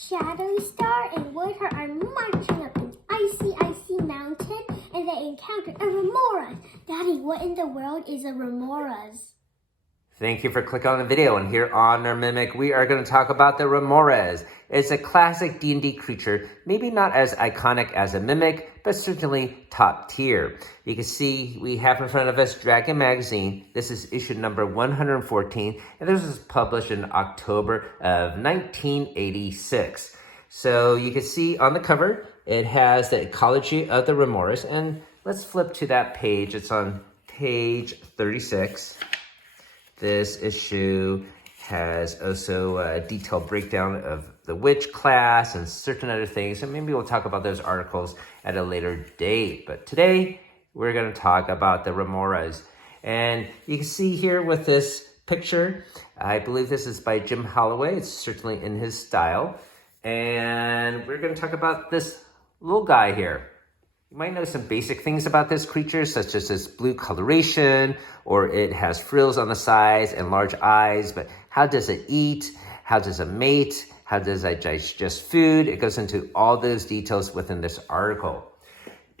Shadowy Star and Woodheart are marching up an icy mountain, and they encounter a Remorhaz. Daddy, what in the world is a Remorhaz? Thank you for clicking on the video, and here on our Mimic, we are going to talk about the Remorhaz. It's a classic D&D creature, maybe not as iconic as a Mimic, but certainly top tier. You can see we have in front of us Dragon Magazine. This is issue number 114, and this was published in October of 1986. So you can see on the cover, it has the Ecology of the Remorhaz, and let's flip to that page. It's on page 36. This issue has also a detailed breakdown of the witch class and certain other things. And maybe we'll talk about those articles at a later date. But today, we're going to talk about the Remorhaz. And you can see here with this picture, I believe this is by Jim Holloway. It's certainly in his style. And we're going to talk about this little guy here. You might know some basic things about this creature, such as its blue coloration, or it has frills on the sides and large eyes, but how does it eat? How does it mate? How does it digest food? It goes into all those details within this article.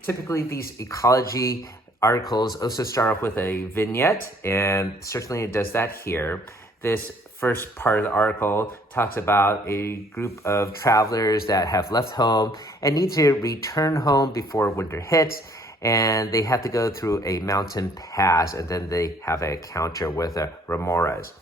Typically, these ecology articles also start off with a vignette, and certainly it does that here. This first part of the article talks about a group of travelers that have left home and need to return home before winter hits, and they have to go through a mountain pass, and then they have an encounter with a Remorhaz.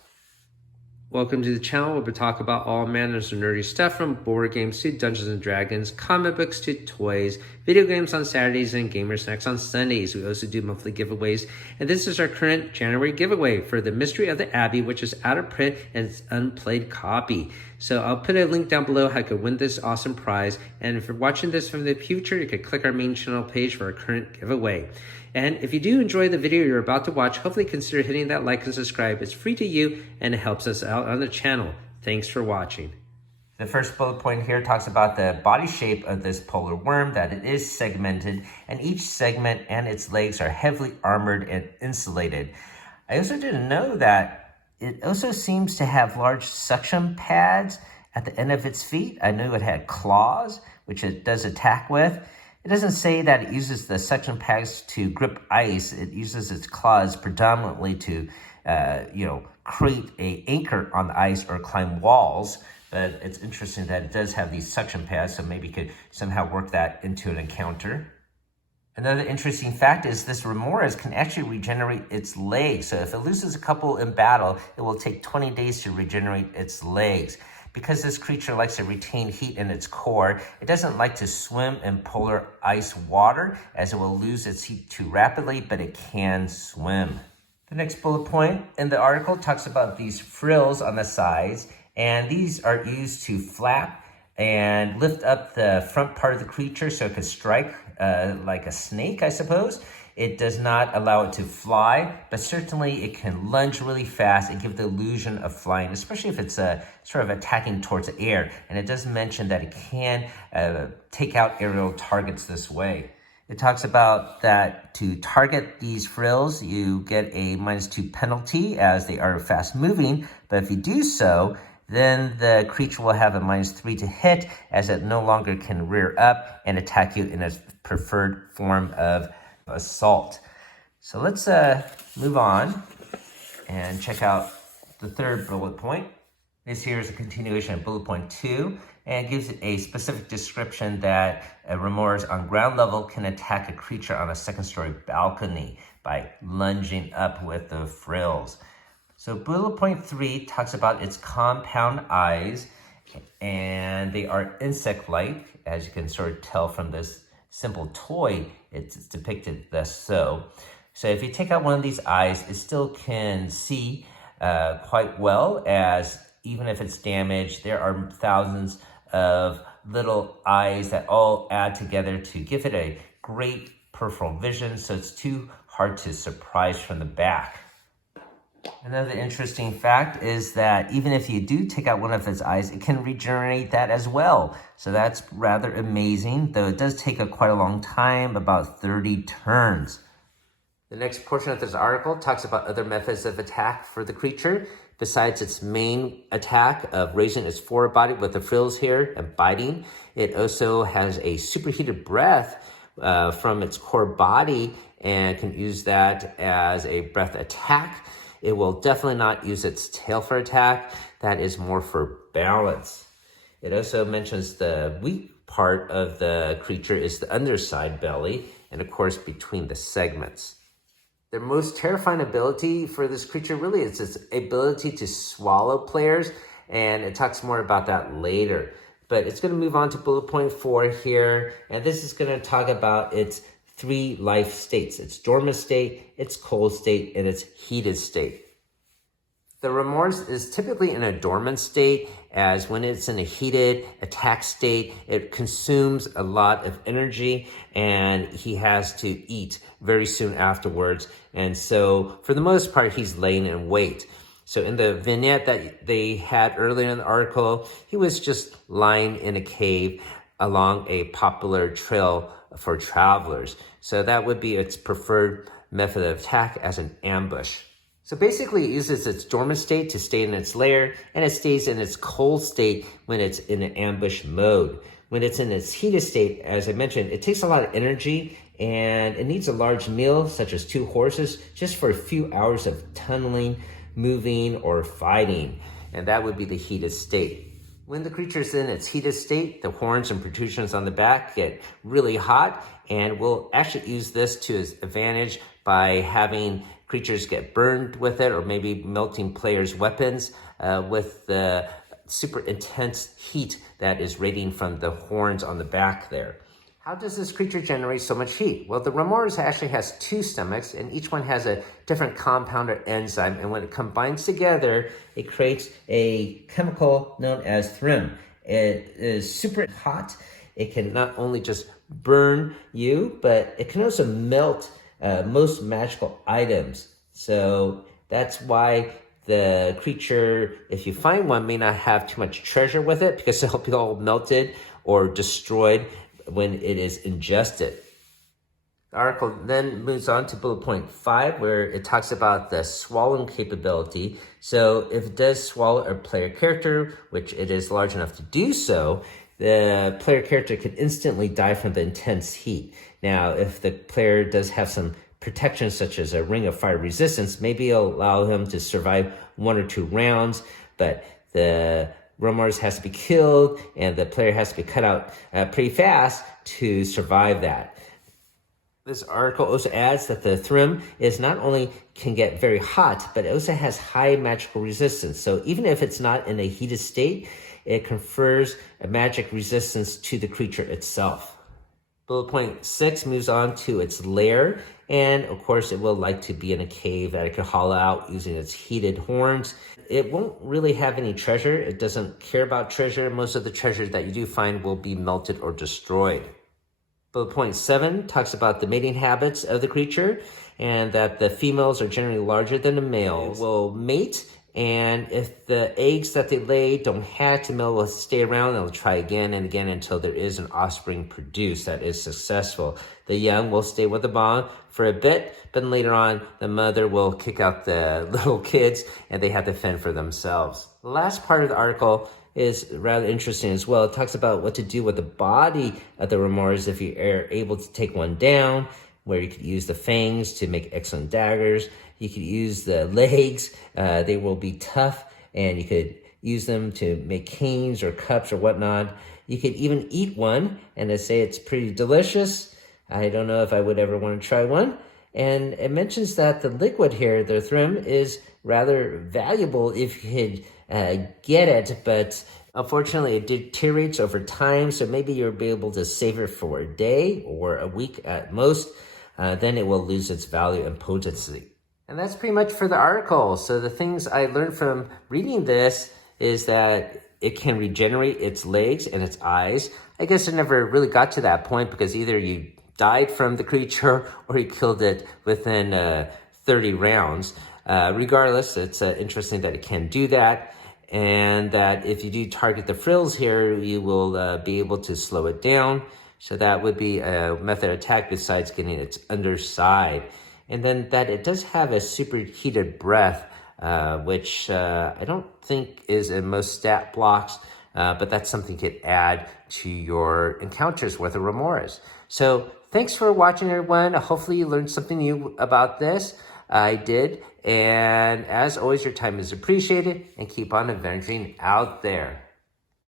Welcome to the channel where we talk about all manners of nerdy stuff, from board games to Dungeons and Dragons, comic books to toys, video games on Saturdays, and gamer snacks on Sundays. We also do monthly giveaways, and this is our current January giveaway for The Mystery of the Abbey, which is out of print and it's unplayed copy. So I'll put a link down below how you could win this awesome prize, and if you're watching this from the future, you could click our main channel page for our current giveaway. And if you do enjoy the video you're about to watch, hopefully consider hitting that like and subscribe. It's free to you and it helps us out on the channel. Thanks for watching. The first bullet point here talks about the body shape of this polar worm, that it is segmented, and each segment and its legs are heavily armored and insulated. I also didn't know that it also seems to have large suction pads at the end of its feet. I knew it had claws, which it does attack with. It doesn't say that it uses the suction pads to grip ice. It uses its claws predominantly to, create an anchor on the ice or climb walls. But it's interesting that it does have these suction pads, so maybe you could somehow work that into an encounter. Another interesting fact is this Remorhaz can actually regenerate its legs. So if it loses a couple in battle, it will take 20 days to regenerate its legs. Because this creature likes to retain heat in its core, it doesn't like to swim in polar ice water, as it will lose its heat too rapidly, but it can swim. The next bullet point in the article talks about these frills on the sides, and these are used to flap and lift up the front part of the creature so it could strike like a snake, I suppose. It does not allow it to fly, but certainly it can lunge really fast and give the illusion of flying, especially if it's sort of attacking towards the air. And it does mention that it can take out aerial targets this way. It talks about that to target these frills, you get a -2 penalty as they are fast moving, but if you do so, then the creature will have a -3 to hit, as it no longer can rear up and attack you in its preferred form of assault. So let's move on and check out the third bullet point. This here is a continuation of bullet point 2, and it gives a specific description that a Remorhaz on ground level can attack a creature on a second-story balcony by lunging up with the frills. So bullet point 3 talks about its compound eyes, and they are insect-like, as you can sort of tell from this simple toy. It's depicted thus so. So if you take out one of these eyes, it still can see quite well, as even if it's damaged, there are thousands of little eyes that all add together to give it a great peripheral vision, so it's too hard to surprise from the back. Another interesting fact is that even if you do take out one of its eyes, it can regenerate that as well. So that's rather amazing, though it does take quite a long time, about 30 turns. The next portion of this article talks about other methods of attack for the creature. Besides its main attack of raising its forward body with the frills here and biting, it also has a superheated breath from its core body and can use that as a breath attack. It will definitely not use its tail for attack. That is more for balance. It also mentions the weak part of the creature is the underside belly, and of course between the segments. The most terrifying ability for this creature really is its ability to swallow players, and it talks more about that later. But it's going to move on to bullet point 4 here, and this is going to talk about its 3 life states: its dormant state, its cold state, and its heated state. The Remorhaz is typically in a dormant state, as when it's in a heated attack state, it consumes a lot of energy and he has to eat very soon afterwards. And so for the most part, he's laying in wait. So in the vignette that they had earlier in the article, he was just lying in a cave along a popular trail for travelers. So that would be its preferred method of attack, as an ambush. So basically it uses its dormant state to stay in its lair, and it stays in its cold state when it's in an ambush mode. When it's in its heated state, as I mentioned, it takes a lot of energy and it needs a large meal, such as 2 horses, just for a few hours of tunneling, moving, or fighting. And that would be the heated state. When the creature is in its heated state, the horns and protrusions on the back get really hot, and we'll actually use this to its advantage by having creatures get burned with it, or maybe melting players' weapons with the super intense heat that is radiating from the horns on the back there. How does this creature generate so much heat? Well, the Remorhaz actually has 2 stomachs, and each one has a different compound or enzyme, and when it combines together, it creates a chemical known as thrym. It is super hot. It can not only just burn you, but it can also melt most magical items. So that's why the creature, if you find one, may not have too much treasure with it, because it'll be all melted or destroyed when it is ingested. The article then moves on to bullet point 5, where it talks about the swallowing capability. So if it does swallow a player character, which it is large enough to do so, the player character could instantly die from the intense heat. Now, if the player does have some protection, such as a ring of fire resistance, maybe it'll allow him to survive 1 or 2 rounds, but the Remorhaz has to be killed and the player has to be cut out pretty fast to survive that. This article also adds that the thrym is not only can get very hot, but it also has high magical resistance. So even if it's not in a heated state, it confers a magic resistance to the creature itself. Bullet point 6 moves on to its lair, and of course it will like to be in a cave that it can hollow out using its heated horns. It won't really have any treasure. It doesn't care about treasure. Most of the treasure that you do find will be melted or destroyed. Bullet point 7 talks about the mating habits of the creature, and that the females are generally larger than the males. Will mate, and if the eggs that they lay don't hatch, the male will stay around and will try again and again until there is an offspring produced that is successful. The young will stay with the mom for a bit, but later on, the mother will kick out the little kids and they have to fend for themselves. The last part of the article is rather interesting as well. It talks about what to do with the body of the Remorhaz if you are able to take one down, where you could use the fangs to make excellent daggers. You could use the legs. They will be tough, and you could use them to make canes or cups or whatnot. You could even eat one, and they say it's pretty delicious. I don't know if I would ever want to try one. And it mentions that the liquid here, the thrym, is rather valuable if you could get it, but unfortunately it deteriorates over time, so maybe you'll be able to save it for a day or a week at most. Then it will lose its value and potency. And that's pretty much for the article. So the things I learned from reading this is that it can regenerate its legs and its eyes. I guess I never really got to that point, because either you died from the creature or you killed it within 30 rounds. Regardless, it's interesting that it can do that, and that if you do target the frills here, you will be able to slow it down. So that would be a method of attack besides getting its underside. And then that it does have a superheated breath which I don't think is in most stat blocks, but that's something you could add to your encounters with a Remorhaz. So thanks for watching, everyone. Hopefully you learned something new about this. I did. And as always, your time is appreciated, and keep on adventuring out there.